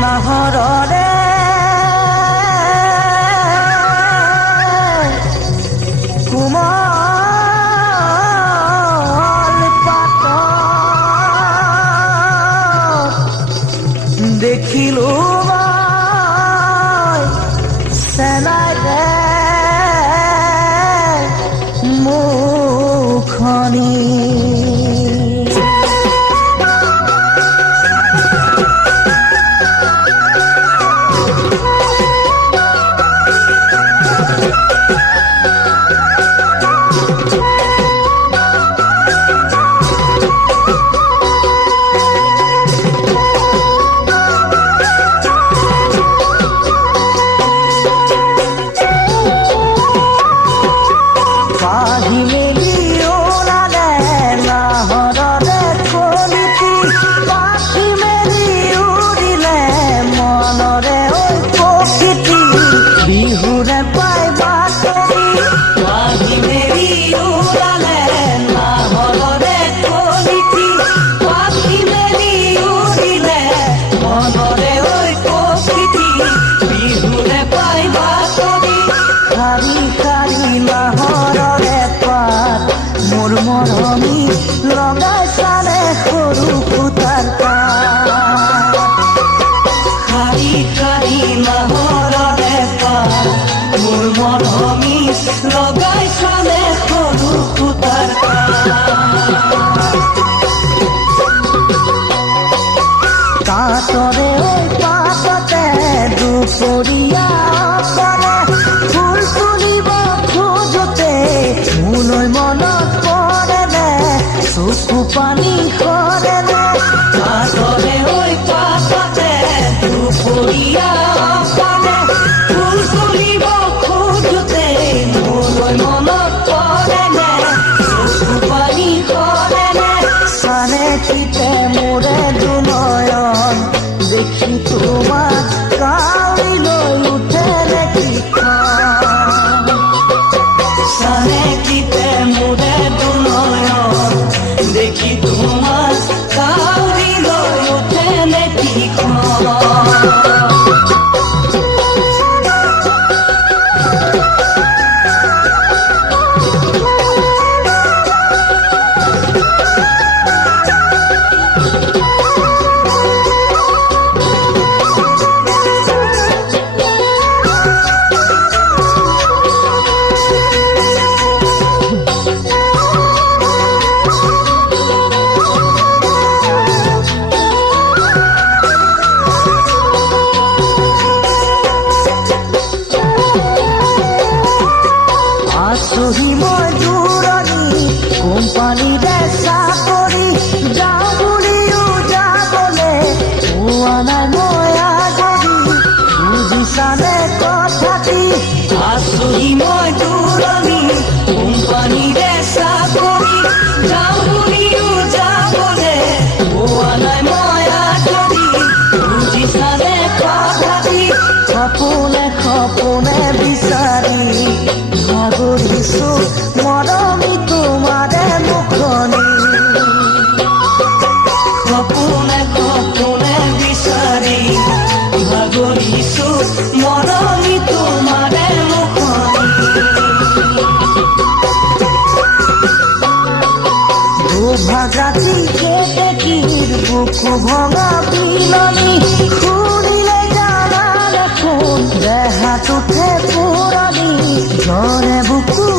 নাহৰৰে কোমল পাতত দেখিলো মই চেনাইৰে মুখনি মৰমি লগাই চালে সৰু ফুটাৰ শাৰী শাৰী নাহৰৰে পাত মোৰ মৰমি লগাই চালে সৰু ফুটাৰ কাতৰে পাততে দুপৰীয়া ফুল তুলিব খোজোতে মোলৈ মনত চকু পানী কৰে কাতৰে পাততে দুপৰীয়া ফুল তুলিব খোজোতে মোলৈ মনত পৰে চকু পানী কৰে চানে পিতে মোৰে দুনয়ন দেখি তোমাক কাউৰী লৈ উঠে নেকি চানে পিতে মোৰে দুনয়ন দেখি তোমাৰ কাউৰি লৈ উঠে নেকি আছহি মই দূৰণি কোম্পানীৰে চাকৰি যাওঁ বুলিও যাবলে পোৱা নাই মই আগৰি বুজিছানে কথাটি আছহি মই দূৰণি কোম্পানীৰে চাকৰি যাওঁ বুলিও যাবলে পোৱা নাই মই আগৰি বুজিছানে কথাটি সপোনে সপোনে বিচাৰি ভাগৰিছো মৰমি তোমাৰে মুখনি সপোনে সপোনে বিচাৰি ভাগৰিছো মৰমি তোমাৰে মুখনি দুভাগাতি কেতেকীৰ বুকু ভঙা বিলনি শুনিলে জানা দেখোন দেহাত উঠে পুৰণি জ্বৰে বুকু